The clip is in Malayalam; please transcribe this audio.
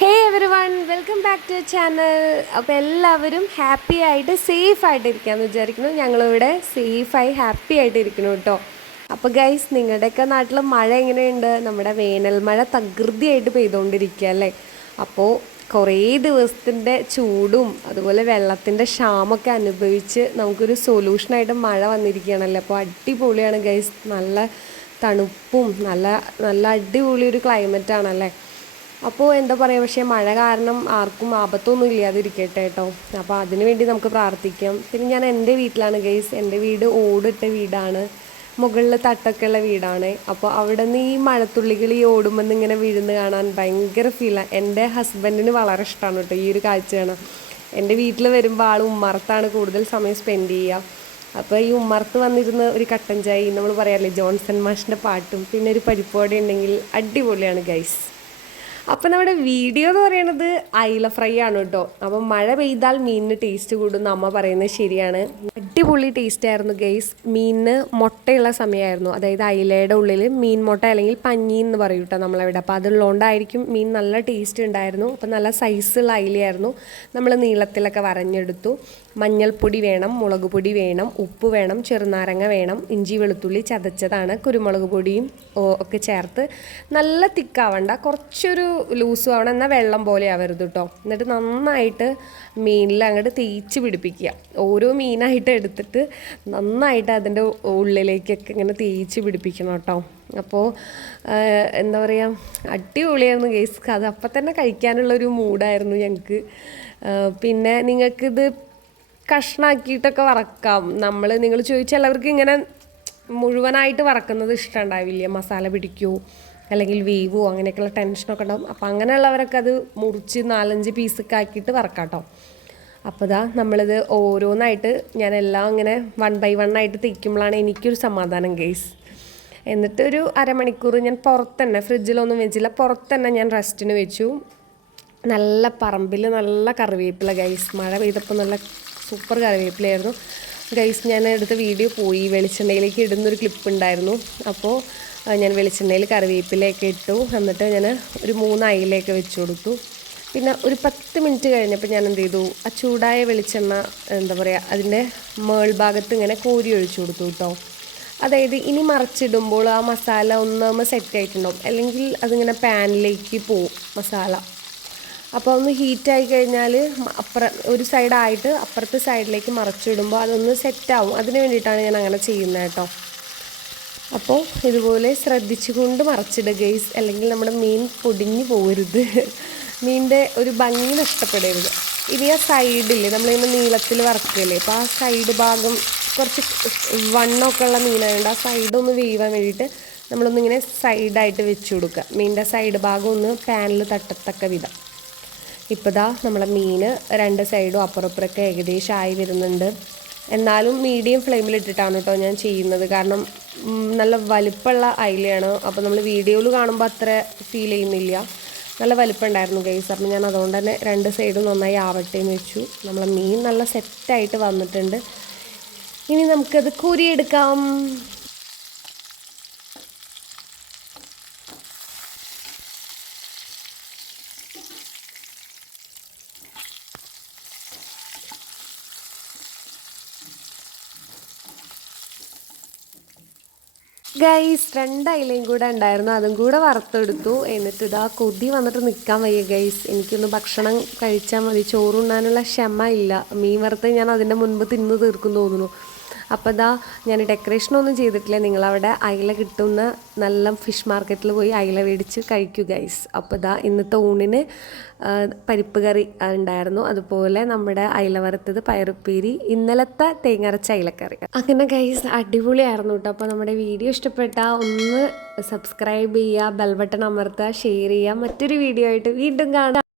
Hey every one welcome back to channel. അപ്പോൾ എല്ലാവരും ഹാപ്പി ആയിട്ട് സേഫ് ആയിട്ട് ഇരിക്കാമെന്ന് വിചാരിക്കുന്നു. ഞങ്ങളിവിടെ സേഫായി ഹാപ്പി ആയിട്ട് ഇരിക്കുന്നു കേട്ടോ. അപ്പോൾ ഗൈസ്, നിങ്ങളുടെയൊക്കെ നാട്ടിൽ മഴ എങ്ങനെയുണ്ട്? നമ്മുടെ വേനൽ മഴ തകൃതിയായിട്ട് പെയ്തുകൊണ്ടിരിക്കുക അല്ലേ? അപ്പോൾ കുറേ ദിവസത്തിൻ്റെ ചൂടും അതുപോലെ വെള്ളത്തിൻ്റെ ക്ഷാമൊക്കെ അനുഭവിച്ച് നമുക്കൊരു സൊല്യൂഷനായിട്ട് മഴ വന്നിരിക്കുകയാണല്ലോ. അപ്പോൾ അടിപൊളിയാണ് ഗൈസ്, നല്ല തണുപ്പും നല്ല നല്ല അടിപൊളി ഒരു ക്ലൈമറ്റ് ആണല്ലേ. അപ്പോൾ എന്താ പറയുക, പക്ഷേ മഴ കാരണം ആർക്കും ആപത്തൊന്നും ഇല്ലാതിരിക്കട്ടെ കേട്ടോ. അപ്പോൾ അതിനു വേണ്ടി നമുക്ക് പ്രാർത്ഥിക്കാം. പിന്നെ ഞാൻ എൻ്റെ വീട്ടിലാണ് ഗൈസ്. എൻ്റെ വീട് ഓടിട്ട വീടാണ്, മുകളിൽ തട്ടൊക്കെ ഉള്ള വീടാണ്. അപ്പോൾ അവിടെ നിന്ന് ഈ മഴത്തുള്ളികൾ ഈ ഓടുമ്പോൾ ഇങ്ങനെ വീഴുന്ന് കാണാൻ ഭയങ്കര ഫീലാണ്. എൻ്റെ ഹസ്ബൻഡിന് വളരെ ഇഷ്ടമാണ് കേട്ടോ ഈ ഒരു കാഴ്ച കാണാൻ. എൻ്റെ വീട്ടിൽ വരുമ്പോൾ ആൾ ഉമ്മറത്താണ് കൂടുതൽ സമയം സ്പെൻഡ് ചെയ്യുക. അപ്പോൾ ഈ ഉമ്മറത്ത് വന്നിരുന്ന് ഒരു കട്ടൻ ചായ, നമ്മൾ പറയാറില്ലേ ജോൺസൺ മാഷിൻ്റെ പാട്ടും പിന്നെ ഒരു പരിപ്പോടെ ഉണ്ടെങ്കിൽ അടിപൊളിയാണ് ഗൈസ്. അപ്പം നമ്മുടെ വീഡിയോ എന്ന് പറയുന്നത് അയില ഫ്രൈ ആണ് കേട്ടോ. അപ്പം മഴ പെയ്താൽ മീനിന് ടേസ്റ്റ് കൂടും അമ്മ പറയുന്നത് ശരിയാണ്. അടിപൊളി ടേസ്റ്റ് ആയിരുന്നു ഗൈസ്. മീനിന് മുട്ടയുള്ള സമയമായിരുന്നു, അതായത് അയിലയുടെ ഉള്ളിൽ മീൻ മുട്ട അല്ലെങ്കിൽ പഞ്ഞി എന്ന് പറയും കേട്ടോ നമ്മളവിടെ. അപ്പോൾ അതുള്ളതുകൊണ്ടായിരിക്കും മീൻ നല്ല ടേസ്റ്റ് ഉണ്ടായിരുന്നു. അപ്പം നല്ല സൈസുള്ള അയിലയായിരുന്നു. നമ്മൾ നീളത്തിലൊക്കെ വരഞ്ഞെടുത്തു. മഞ്ഞൾപ്പൊടി വേണം, മുളക് പൊടി വേണം, ഉപ്പ് വേണം, ചെറുനാരങ്ങ വേണം, ഇഞ്ചി വെളുത്തുള്ളി ചതച്ചതാണ്, കുരുമുളക് പൊടിയും ഒക്കെ ചേർത്ത് നല്ല തിക്കാവണ്ട, കുറച്ചൊരു ലൂസും ആവണം, എന്നാൽ വെള്ളം പോലെ ആവരുത് കേട്ടോ. എന്നിട്ട് നന്നായിട്ട് മീനിൽ അങ്ങോട്ട് തേച്ച് പിടിപ്പിക്കുക. ഓരോ മീനായിട്ട് എടുത്തിട്ട് നന്നായിട്ട് അതിൻ്റെ ഉള്ളിലേക്കൊക്കെ ഇങ്ങനെ തേച്ച് പിടിപ്പിക്കണം കേട്ടോ. അപ്പോൾ എന്താ പറയുക, അടിപൊളിയായിരുന്നു ഗൈസ്. അത് അപ്പം തന്നെ കഴിക്കാനുള്ളൊരു മൂഡായിരുന്നു ഞങ്ങൾക്ക്. പിന്നെ നിങ്ങൾക്കിത് കഷ്ണാക്കിയിട്ടൊക്കെ വറക്കാം. നിങ്ങൾ ചോദിച്ചാൽ എല്ലാവർക്കും ഇങ്ങനെ മുഴുവനായിട്ട് വറക്കുന്നത് ഇഷ്ടമുണ്ടാവില്ല, മസാല പിടിക്കുമോ അല്ലെങ്കിൽ വേവോ അങ്ങനെയൊക്കെയുള്ള ടെൻഷനൊക്കെ ഉണ്ടാവും. അപ്പോൾ അങ്ങനെയുള്ളവരൊക്കെ അത് മുറിച്ച് 4-5 പീസൊക്കെ ആക്കിയിട്ട് വറക്കാം കേട്ടോ. അപ്പോൾ ഇതാ നമ്മളിത് ഓരോന്നായിട്ട് ഞാനെല്ലാം ഇങ്ങനെ 1 by 1 ആയിട്ട് തേക്കുമ്പോഴാണ് എനിക്കൊരു സമാധാനം ഗൈസ്. എന്നിട്ട് ഒരു അരമണിക്കൂർ ഞാൻ പുറത്ത് തന്നെ, ഫ്രിഡ്ജിലൊന്നും വെച്ചില്ല, പുറത്ത് തന്നെ ഞാൻ റെസ്റ്റിന് വെച്ചു. നല്ല പറമ്പിൽ നല്ല കറിവേപ്പില ഗൈസ്. മഴ പെയ്തപ്പോൾ നല്ല സൂപ്പർ കറിവേപ്പിലായിരുന്നു ഗൈസ്. ഞാൻ എടുത്ത വീഡിയോ പോയി, വെളിച്ചെണ്ണയിലേക്ക് ഇടുന്നൊരു ക്ലിപ്പ് ഉണ്ടായിരുന്നു. അപ്പോൾ ഞാൻ വെളിച്ചെണ്ണയിൽ കറിവേപ്പിലയൊക്കെ ഇട്ടു. എന്നിട്ട് ഞാൻ ഒരു 3 അയിലയൊക്കെ വെച്ച് കൊടുത്തു. പിന്നെ ഒരു 10 മിനിറ്റ് കഴിഞ്ഞപ്പോൾ ഞാൻ എന്ത് ചെയ്തു, ആ ചൂടായ വെളിച്ചെണ്ണ എന്താ പറയുക അതിൻ്റെ മേൾഭാഗത്ത് ഇങ്ങനെ കോരി ഒഴിച്ചു കൊടുത്തു കേട്ടോ. അതായത് ഇനി മറിച്ചിടുമ്പോൾ ആ മസാല ഒന്ന് സെറ്റ് ആയിട്ടുണ്ടാവും, അല്ലെങ്കിൽ അതിങ്ങനെ പാനിലേക്ക് പോവും മസാല. അപ്പോൾ ഒന്ന് ഹീറ്റായി കഴിഞ്ഞാൽ ഒരു സൈഡായിട്ട് അപ്പുറത്തെ സൈഡിലേക്ക് മറിച്ചിടുമ്പോൾ അതൊന്ന് സെറ്റാവും. അതിന് വേണ്ടിയിട്ടാണ് ഞാൻ അങ്ങനെ ചെയ്യുന്നത് കേട്ടോ. അപ്പോൾ ഇതുപോലെ ശ്രദ്ധിച്ചുകൊണ്ട് മറിച്ചിടുക ഗൈസ്, അല്ലെങ്കിൽ നമ്മുടെ മീൻ പൊടിഞ്ഞു പോകരുത്, മീനിൻ്റെ ഒരു ഭംഗി നഷ്ടപ്പെടരുത്. ഇനി ആ സൈഡിൽ നമ്മളിങ്ങനെ നീളത്തിൽ വറക്കുകയല്ലേ, അപ്പോൾ ആ സൈഡ് ഭാഗം കുറച്ച് വണ്ണമൊക്കെ ഉള്ള മീനായതുകൊണ്ട് ആ സൈഡൊന്ന് വേവാൻ വേണ്ടിയിട്ട് നമ്മളൊന്നിങ്ങനെ സൈഡായിട്ട് വെച്ച് കൊടുക്കുക. മീനിൻ്റെ സൈഡ് ഭാഗം ഒന്ന് പാനിൽ തട്ടത്തക്ക വിധം. ഇപ്പോൾ ദാ നമ്മളെ മീൻ 2 സൈഡും അപ്പുറപ്പുറമൊക്കെ ഏകദേശം ആയി വരുന്നുണ്ട്. എന്നാലും മീഡിയം ഫ്ലെയിമിലിട്ടിട്ടാണ് കേട്ടോ ഞാൻ ചെയ്യുന്നത്, കാരണം നല്ല വലിപ്പമുള്ള അയിലയാണ്. അപ്പോൾ നമ്മൾ വീഡിയോയിൽ കാണുമ്പോൾ അത്ര ഫീൽ ചെയ്യുന്നില്ല, നല്ല വലിപ്പം ഉണ്ടായിരുന്നു ഗൈസ്. അപ്പം ഞാൻ അതുകൊണ്ട് തന്നെ 2 സൈഡും നന്നായി ആവട്ടെ എന്ന് വെച്ചു. നമ്മളെ മീൻ നല്ല സെറ്റായിട്ട് വന്നിട്ടുണ്ട്. ഇനി നമുക്കത് കോരിയെടുക്കാം. ഗൈസ് 2 അയിലയും കൂടെ ഉണ്ടായിരുന്നു, അതും കൂടെ വറുത്തെടുത്തു. എന്നിട്ട് ഇതാ കൊതി വന്നിട്ട് നിൽക്കാൻ വയ്യ ഗൈസ്. എനിക്കൊന്ന് ഭക്ഷണം കഴിച്ചാൽ മതി, ചോറുണ്ണാനുള്ള ക്ഷമ ഇല്ല. മീൻ വറുത്ത് ഞാൻ അതിൻ്റെ മുൻപ് തിന്ന് തീർക്കും തോന്നുന്നു. അപ്പോൾ ഇതാ ഞാൻ ഡെക്കറേഷനൊന്നും ചെയ്തിട്ടില്ല. നിങ്ങളവിടെ അയില കിട്ടുന്ന നല്ല ഫിഷ് മാർക്കറ്റിൽ പോയി അയില മേടിച്ച് കഴിക്കൂ ഗൈസ്. അപ്പോൾ ഇതാ ഇന്നത്തെ ഊണിന് പരിപ്പ് കറി ഉണ്ടായിരുന്നു, അതുപോലെ നമ്മുടെ അയില വറുത്തത്, പയറുപ്പേരി, ഇന്നലത്തെ തേങ്ങരച്ച അയിലക്കറി. അങ്ങനെ ഗൈസ് അടിപൊളിയായിരുന്നു കേട്ടോ. അപ്പോൾ നമ്മുടെ വീഡിയോ ഇഷ്ടപ്പെട്ടാൽ ഒന്ന് സബ്സ്ക്രൈബ് ചെയ്യുക, ബെൽ ബട്ടൺ അമർത്തുക, ഷെയർ ചെയ്യുക. മറ്റൊരു വീഡിയോ ആയിട്ട് വീണ്ടും കാണാം.